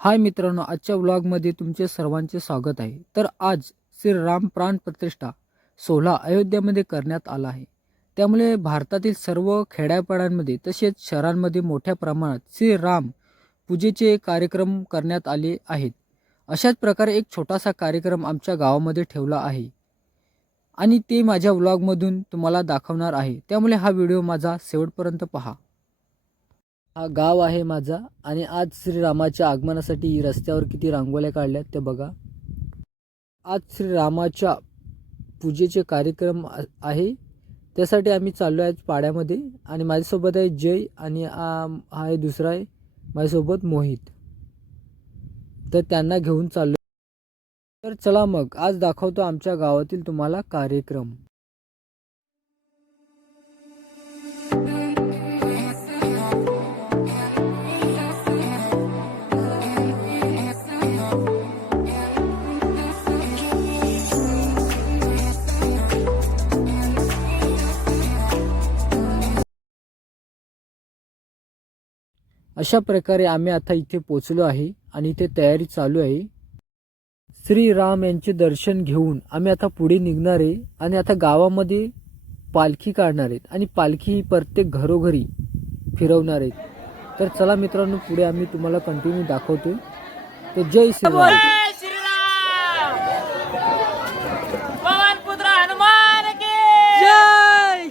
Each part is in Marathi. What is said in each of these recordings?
हाय मित्रांनो, आजच्या व्लॉगमध्ये तुमचे सर्वांचे स्वागत आहे. तर आज श्रीराम प्राण प्रतिष्ठा सोहळा अयोध्येमध्ये करण्यात आला आहे. त्यामुळे भारतातील सर्व खेड्यापाड्यांमध्ये तसेच शहरांमध्ये मोठ्या प्रमाणात श्रीराम पूजेचे कार्यक्रम करण्यात आले आहेत. अशाच प्रकारे एक छोटासा कार्यक्रम आमच्या गावामध्ये ठेवला आहे आणि ते माझ्या व्लॉगमधून तुम्हाला दाखवणार आहे. त्यामुळे हा व्हिडिओ माझा शेवटपर्यंत पहा. हा गाव आहे माझा आणि आज श्रीरामाच्या आगमनासाठी रस्त्यावर किती रांगोळ्या काढल्यात ते बघा. आज श्रीरामाच्या पूजेचे कार्यक्रम आहे. त्यासाठी आम्ही चाललो आहे पाड्यामध्ये आणि माझ्यासोबत आहे जय आणि हा आहे दुसरा आहे माझ्यासोबत मोहित. तर त्यांना घेऊन चाललो. तर चला मग आज दाखवतो आमच्या गावातील तुम्हाला कार्यक्रम. अशा प्रकारे आम्ही आता इथे पोचलो आहे आणि इथे तयारी चालू आहे. श्रीराम यांचे दर्शन घेऊन आम्ही आता पुढे निघणार आहे आणि आता गावामध्ये पालखी काढणार आहेत आणि पालखी ही प्रत्येक घरोघरी फिरवणार आहेत. तर चला मित्रांनो, पुढे आम्ही तुम्हाला कंटिन्यू दाखवतोय. तर जय श्रीराम. पवन पुत्र हनुमान की जय.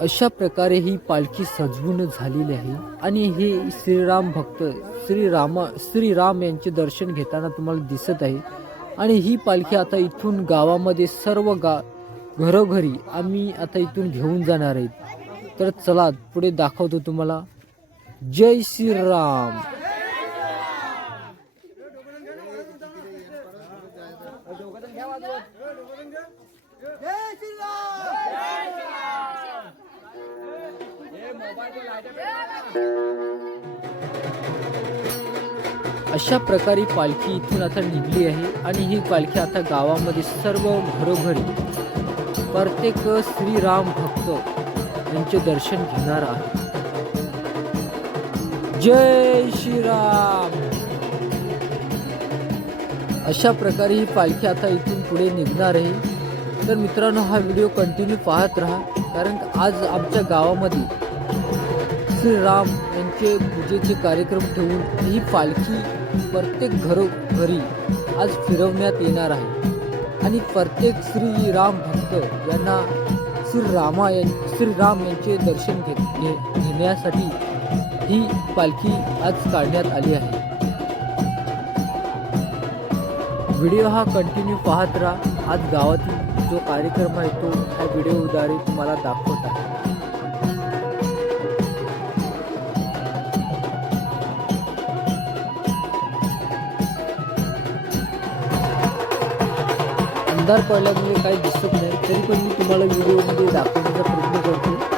अशा प्रकारे ही पालखी सजवून झालेली आहे आणि हे श्रीराम भक्त श्रीराम यांचे दर्शन घेताना तुम्हाला दिसत आहे. आणि ही पालखी आता इथून गावामध्ये सर्व घरोघरी आम्ही आता इथून घेऊन जाणार आहेत. तर चला पुढे दाखवतो तुम्हाला. जय श्रीराम. अशा प्रकारे पालखी इथून आता निघली आहे आणि ही पालखी आता गावामध्ये सर्व घरोघरी प्रत्येक श्रीराम भक्त यांचे दर्शन घेणार आहे. जय श्रीराम. अशा प्रकारे ही पालखी आता इथून पुढे निघणार आहे. तर मित्रांनो, हा व्हिडिओ कंटिन्यू पाहत राहा, कारण आज आमच्या गावामध्ये श्रीराम यांचे पूजेचे कार्यक्रम ठेवून ही पालखी प्रत्येक घरोघरी आज फिरवण्यात येणार आहे आणि प्रत्येक श्रीराम भक्त यांना श्रीराम यांचे दर्शन घेण्यासाठी ही पालखी आज काढण्यात आली आहे. व्हिडिओ हा कंटिन्यू पाहत राहा. आज गावातील जो कार्यक्रम आहे तो ह्या व्हिडिओद्वारे तुम्हाला दाखवत आहे. अंधार पडल्यामुळे काही दिसत नाही, तरी पण मी तुम्हाला व्हिडिओमध्ये दाखवण्याचा प्रयत्न करतो.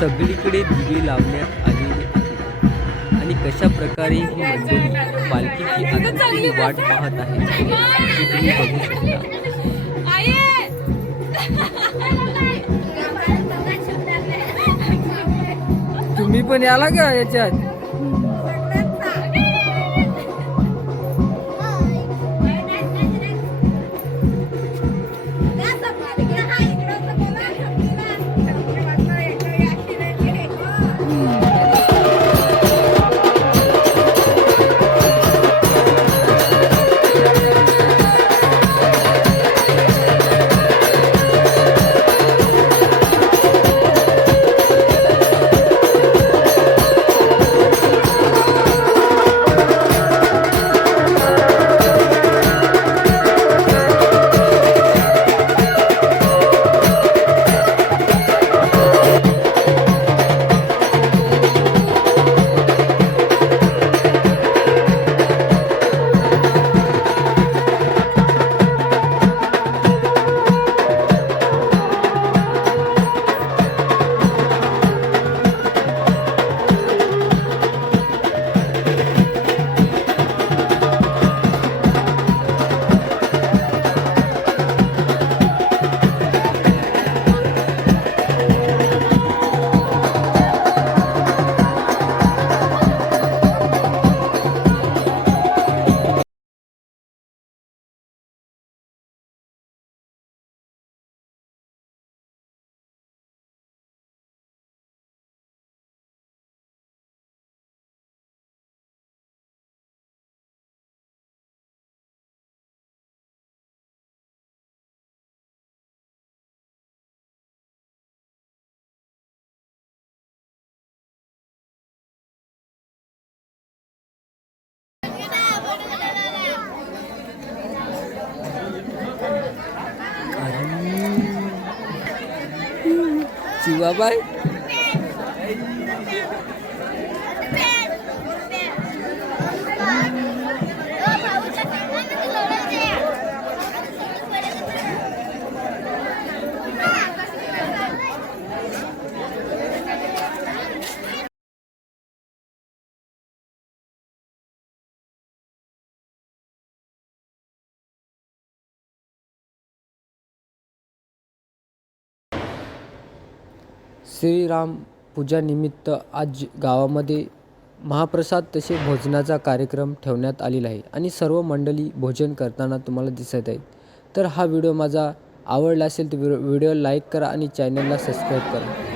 सगळीकडे दिवे लावण्यात आलेले आहेत आणि कशा प्रकारे ही मंडळी पालखीची आगमनाची वाट पाहत आहे हे तुम्ही बघू शकता. तुम्ही पण याला का याच्यात? शिवाबाई श्रीराम पूजानिमित्त आज गावामध्ये महाप्रसाद तसे भोजनाचा कार्यक्रम ठेवण्यात आलेला आहे आणि सर्व मंडळी भोजन करताना तुम्हाला दिसत आहेत. तर हा व्हिडिओ माझा आवडला असेल तर व्हिडिओ लाईक करा आणि चॅनलला सबस्क्राईब करा.